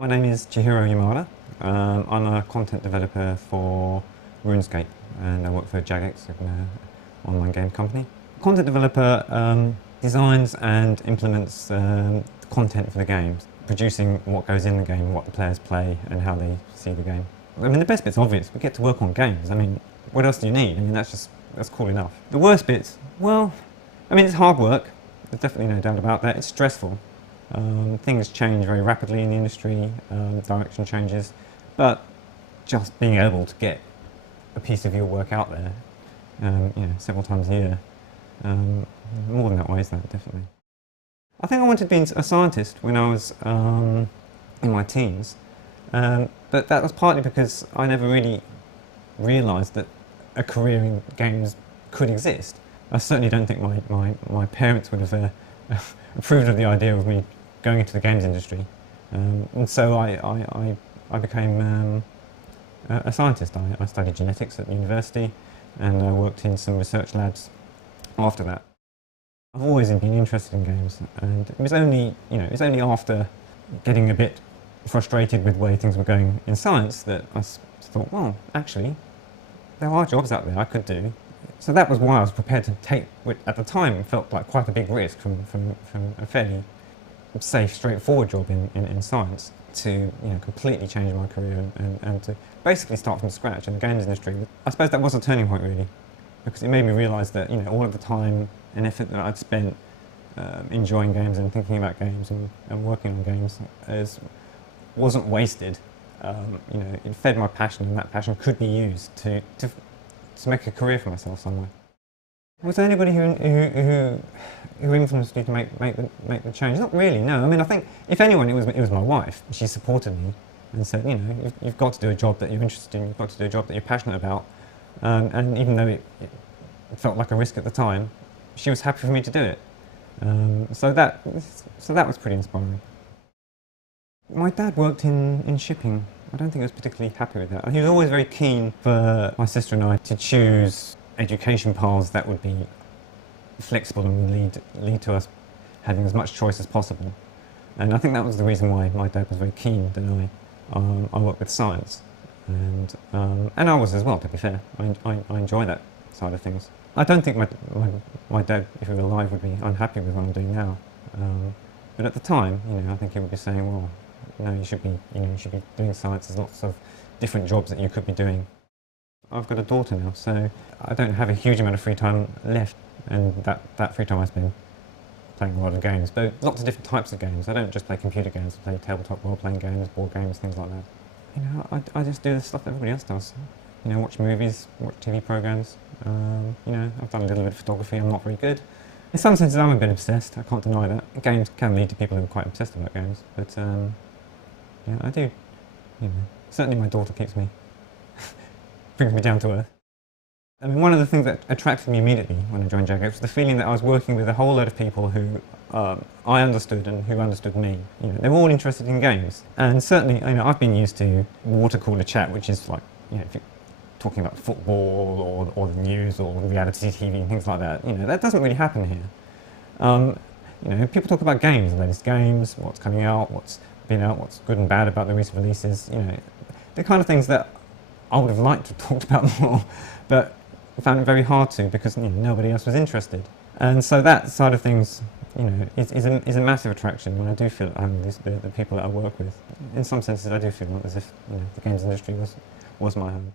My name is Chihiro. I'm a content developer for RuneScape and I work for Jagex, an online game company. Content developer designs and implements content for the games, producing what goes in the game, what the players play and how they see the game. I mean, the best bit's obvious. We get to work on games. I mean, what else do you need? I mean, that's cool enough. The worst bits, well, I mean, it's hard work. There's definitely no doubt about that. It's stressful. Things change very rapidly in the industry, direction changes, but just being able to get a piece of your work out there, several times a year, more than that weighs that, definitely. I think I wanted to be a scientist when I was in my teens, but that was partly because I never really realised that a career in games could exist. I certainly don't think my parents would have approved of the idea of me going into the games industry, and so I became a scientist. I studied genetics at university and I worked in some research labs after that. I've always been interested in games, and it was only after getting a bit frustrated with the way things were going in science that I thought, well, actually, there are jobs out there I could do. So that was why I was prepared to take, what at the time felt like quite a big risk from a fairly safe, straightforward job in science to completely change my career and to basically start from scratch in the games industry. I suppose that was a turning point really, because it made me realise that all of the time and effort that I'd spent enjoying games and thinking about games and working on games wasn't wasted. It fed my passion, and that passion could be used to make a career for myself somewhere. Was there anybody who influenced me to make the change? Not really, no. I mean, I think if anyone, it was my wife. She supported me and said, you've got to do a job that you're interested in. You've got to do a job that you're passionate about. And even though it felt like a risk at the time, she was happy for me to do it. So that was pretty inspiring. My dad worked in shipping. I don't think he was particularly happy with that. He was always very keen for my sister and I to choose education paths that would be flexible and would lead to us having as much choice as possible. And I think that was the reason why my dad was very keen that I work with science. And I was as well, to be fair. I enjoy that side of things. I don't think my dad, if he were alive, would be unhappy with what I'm doing now. But at the time, I think he would be saying, well, no, you should be doing science. There's lots of different jobs that you could be doing. I've got a daughter now, so I don't have a huge amount of free time left, and that free time I spend playing a lot of games, but lots of different types of games. I don't just play computer games. I play tabletop role-playing games, board games, things like that. I just do the stuff that everybody else does. Watch movies, watch TV programs. I've done a little bit of photography. I'm not very good. In some senses, I'm a bit obsessed. I can't deny that. Games can lead to people who are quite obsessed about games, but I do. Certainly, my daughter brings me down to earth. I mean, one of the things that attracted me immediately when I joined Jagex was the feeling that I was working with a whole load of people who I understood and who understood me. They were all interested in games, and certainly, I've been used to water cooler chat, which is like, if you're talking about football or the news or reality TV and things like that. That doesn't really happen here. People talk about games, the latest games, what's coming out, what's been out, what's good and bad about the recent releases. The kind of things that I would have liked to have talked about more, but I found it very hard to because nobody else was interested. And so that side of things, is a massive attraction. And I do feel the people that I work with, in some senses, I do feel as if the games industry was my home.